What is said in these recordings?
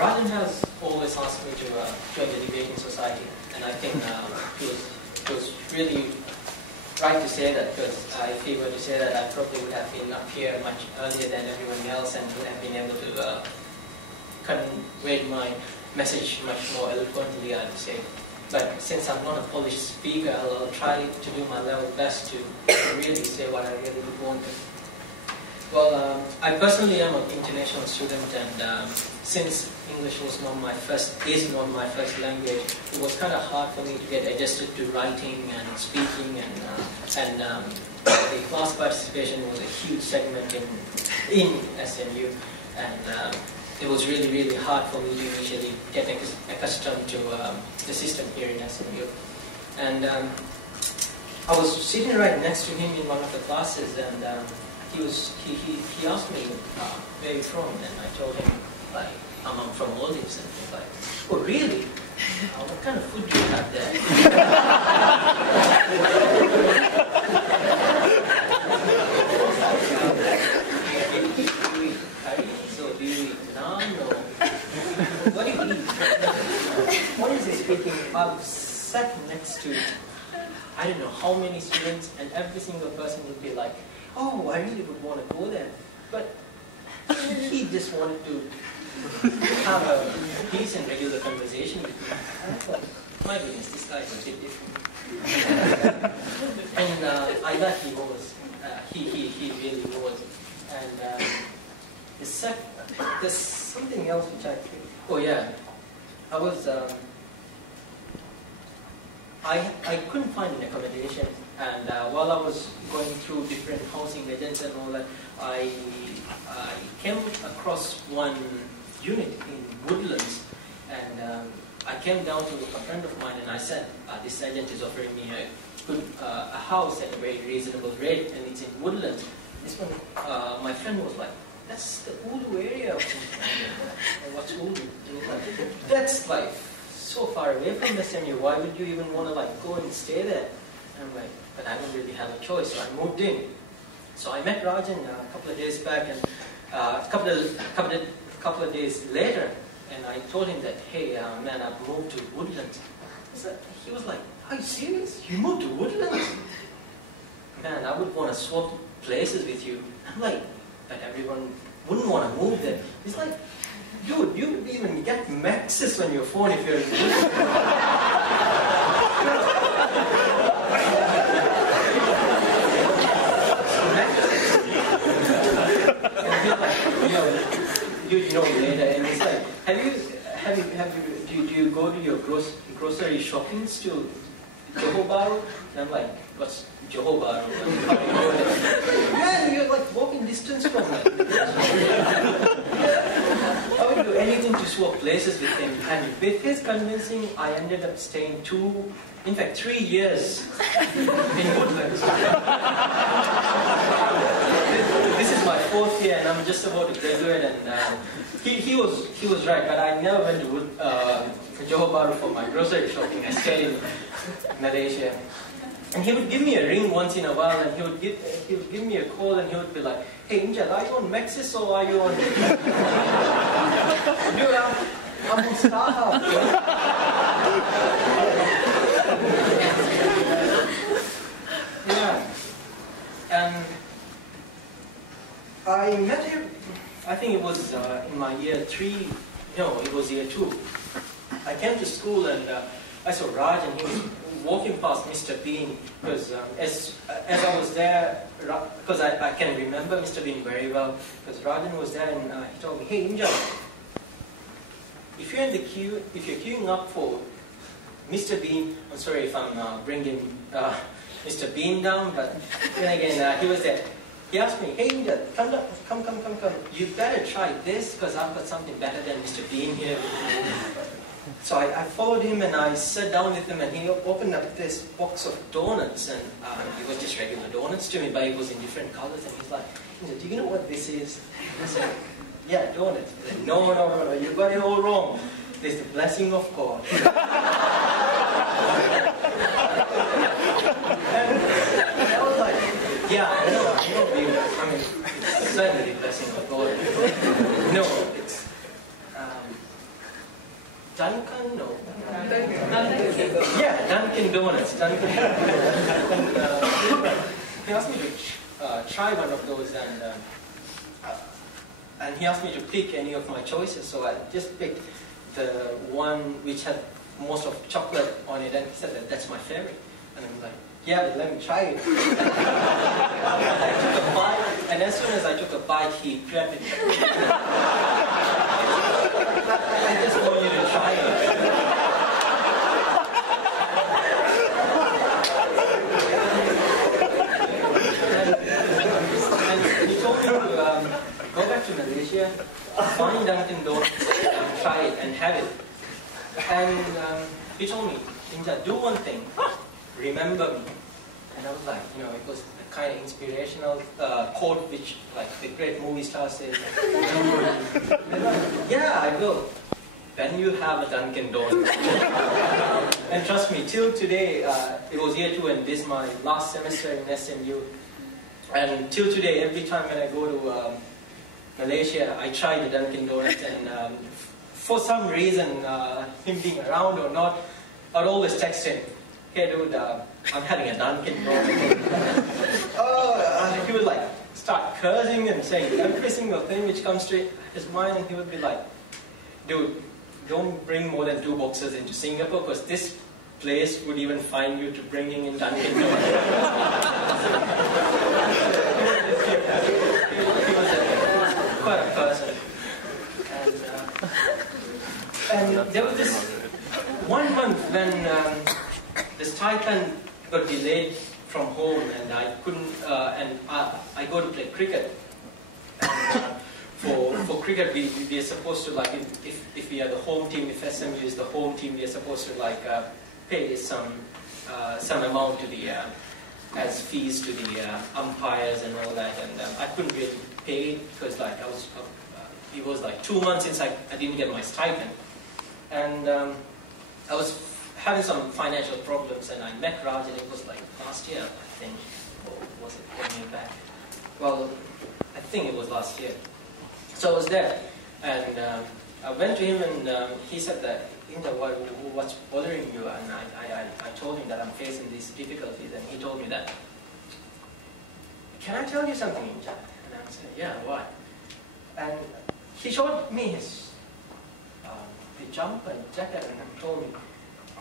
Rajan has always asked me to join the debating society, and I think he was really right to say that, because if he were to say that, I probably would have been up here much earlier than everyone else and would have been able to convey my message much more eloquently, I'd say. But since I'm not a polished speaker, I'll try to do my level best to really say what I really want to. Well, I personally am an international student, and since English is not my first language, it was kind of hard for me to get adjusted to writing and speaking, and the class participation was a huge segment in SMU, and it was really, really hard for me to initially get accustomed to the system here in SMU. And I was sitting right next to him in one of the classes, and he asked me where you're from, and I told him, like, I'm from Maldives, and he's like, oh really? What kind of food do you have there? So do you eat naan, or what do you eat? What is he speaking? I've sat next to, I don't know how many students, and every single person would be like, oh, I really would want to go there. But he just wanted to have a decent, regular conversation with me. And I thought, my goodness, this guy is a bit different. And I thought he was. He really was. And there's something else which I think. Oh yeah, I was. I couldn't find an accommodation, and while I was going through different housing agents and all that, I came across one unit in Woodlands, and I came down to a friend of mine, and I said, this agent is offering me a house at a very reasonable rate, and it's in Woodlands. This one, my friend was like, that's the Ulu area. What's Ulu? That's like so far away from the SMU. Why would you even want to like go and stay there? And I'm like, but I don't really have a choice, so I moved in. So I met Rajan a couple of days back, and a couple of days later, and I told him that, hey, man, I've moved to Woodlands. He was like, are you serious? You moved to Woodlands? Man, I would want to swap places with you. I'm like, but everyone wouldn't want to move there. He's like, dude, you would even get Maxis on your phone if you're in Woodlands. You know later, and it's like, do you go to your grocery shoppings to Johor Bahru? And I'm like, what's Johor Bahru? Man, you're like walking distance from it. I would do anything to swap places with him, and with his convincing, I ended up staying 3 years in Woodlands. This is my 4th year, and I'm just about to graduate. And he was right, but I never went to Johor Bahru for my grocery shopping. I stayed in Malaysia, and he would give me a ring once in a while, and he would give me a call, and he would be like, "Hey, Injal, are you on Maxis or are you on?" Dude, I'm on StarHub. Yeah, and I met him, I think it was in my year 3, no, it was year 2. I came to school, and I saw Raj, and he was walking past Mr. Bean, because as I was there, because I can remember Mr. Bean very well, because Rajan was there, and he told me, hey, Injal, if you're in the queue, if you're queuing up for Mr. Bean, I'm sorry if I'm bringing Mr. Bean down, but then again, he was there. He asked me, hey, Injal, come. You better try this, because I've got something better than Mr. Bean here. So I followed him, and I sat down with him, and he opened up this box of donuts, and it was just regular donuts to me, but it was in different colors, and he's like, do you know what this is? And I said, yeah, donuts. He said, no, you got it all wrong. There's the blessing of God. And I was like, yeah, I know, it's certainly the blessing of God. No, it's, Dunkin'? No. Yeah, Dunkin' Donuts. Dunkin'. And, he asked me to try one of those, and he asked me to pick any of my choices. So I just picked the one which had most of chocolate on it, and he said that that's my favorite. And I'm like, yeah, but let me try it. I took a bite, and as soon as I took a bite, he grabbed it. I just want you to try it. And he told me to go back to Malaysia, find Dunkin' Donuts, and try it and have it. And he told me, Ninja, do one thing. Remember me. And I was like, it was a kind of inspirational quote which like the great movie star says. Yeah, I will. Then you have a Dunkin' Donuts. And trust me, till today, it was year 2 and this is my last semester in SMU. And till today, every time when I go to Malaysia, I try the Dunkin' Donuts, and for some reason, him being around or not, I'd always text him, hey dude, I'm having a Dunkin' Donuts. He would like start cursing and saying every single thing which comes to his mind, and he would be like, dude, don't bring more than 2 boxes into Singapore, because this place would even fine you to bringing in Dunkin' Donuts. He was quite a person. And there was this 1 month when the stipend got delayed from home, and I couldn't, I go to play cricket. And, for cricket, we are supposed to, like, if we are the home team, if SMU is the home team, we are supposed to like pay some amount to the as fees to the umpires and all that, and I couldn't really pay it because like it was like 2 months since I didn't get my stipend, and I was having some financial problems, and I met Rajan. It was like last year, I think, or was it 1 year back? Well, I think it was last year. So I was there, and I went to him, and he said that, Inda, what's bothering you? And I told him that I'm facing these difficulties, and he told me that, can I tell you something, Inda? And I said, yeah, what? And he showed me his the jumper and jacket, and he told me,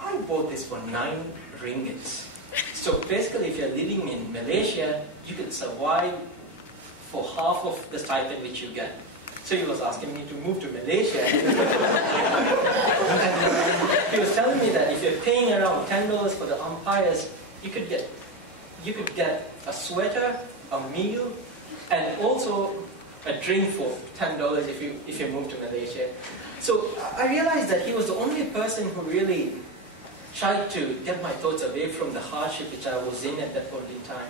I bought this for 9 ringgits. So basically, if you're living in Malaysia, you could survive for half of the stipend which you get. So he was asking me to move to Malaysia. And he was telling me that if you're paying around $10 for the umpires, you could get a sweater, a meal, and also a drink for $10 if you move to Malaysia. So I realized that he was the only person who really tried to get my thoughts away from the hardship which I was in at that point in time.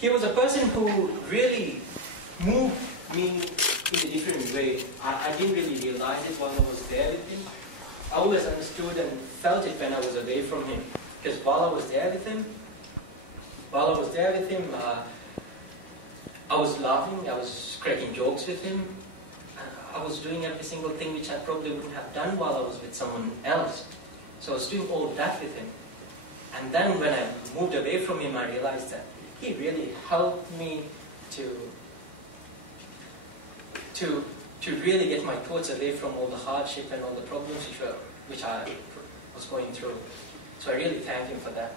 He was a person who really moved me in a different way. I didn't really realize it while I was there with him. I always understood and felt it when I was away from him. Because while I was there with him, I was laughing, I was cracking jokes with him. I was doing every single thing which I probably wouldn't have done while I was with someone else. So I was doing all that with him. And then when I moved away from him, I realized that he really helped me to really get my thoughts away from all the hardship and all the problems which I was going through. So I really thank him for that.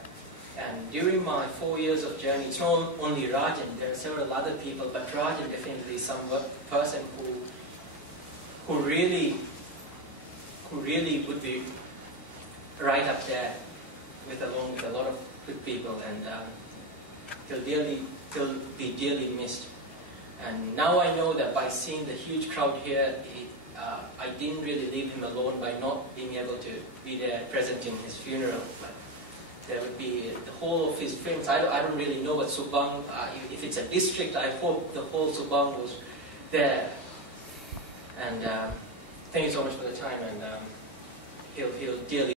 And during my 4 years of journey, it's not only Rajan, there are several other people, but Rajan definitely is some person who really would be right up there along with a lot of good people, and he'll be dearly missed. And now I know that by seeing the huge crowd here, I didn't really leave him alone by not being able to be there present in his funeral. But there would be the whole of his friends. I don't really know what Subang, if it's a district, I hope the whole Subang was there. And thank you so much for the time, and he'll dearly